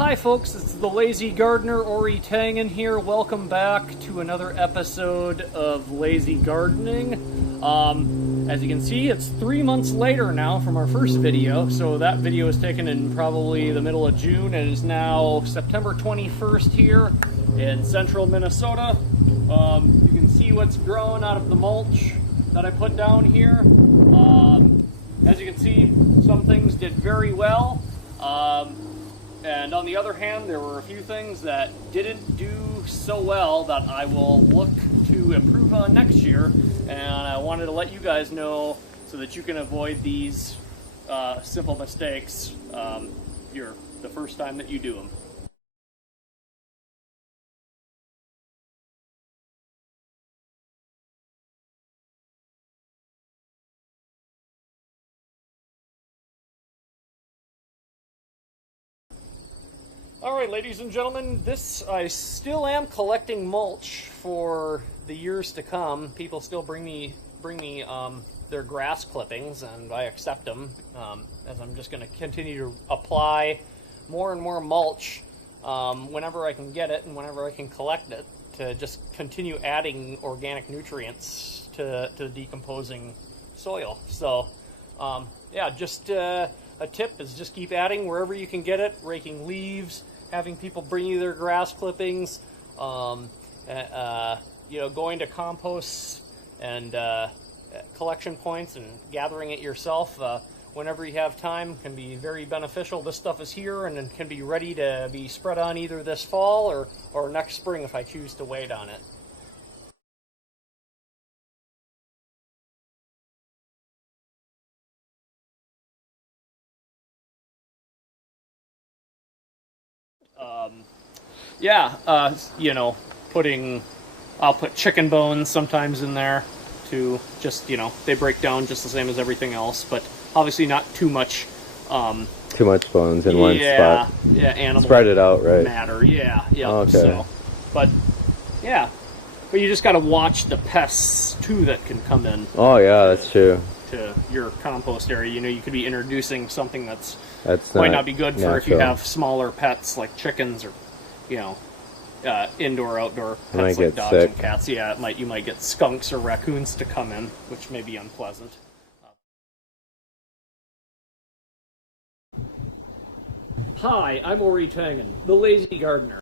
Hi folks, it's the Lazy Gardener, Oraythelazygardener here. Welcome back to another episode of Lazy Gardening. As you can see, it's 3 months later now from our first video. So that video was taken in probably the middle of June, and it is now September 21st here in central Minnesota. You can see what's growing out of the mulch that I put down here. As you can see, some things did very well. And on the other hand, there were a few things that didn't do so well that I will look to improve on next year. And I wanted to let you guys know so that you can avoid these simple mistakes the first time that you do them. Alright, ladies and gentlemen, I still am collecting mulch for the years to come. People still bring me their grass clippings, and I accept them, as I'm just going to continue to apply more and more mulch whenever I can get it and whenever I can collect it, to just continue adding organic nutrients to the decomposing soil. So, yeah, just a tip is just keep adding wherever you can get it, raking leaves, having people bring you their grass clippings, going to compost and collection points and gathering it yourself whenever you have time can be very beneficial. This stuff is here and can be ready to be spread on either this fall or next spring if I choose to wait on it. I'll put chicken bones sometimes in there to just, they break down just the same as everything else, but obviously not too much. Too much bones in one spot. Yeah, animal spread it out, right? Matter, yeah. Okay. So, but you just got to watch the pests too that can come in. Oh yeah, that's true. To your compost area, you could be introducing something that's might not be good for if you have smaller pets like chickens or, indoor, outdoor pets like dogs and cats. Yeah, you might get skunks or raccoons to come in, which may be unpleasant. Hi, I'm Oraythelazygardener, the Lazy Gardener.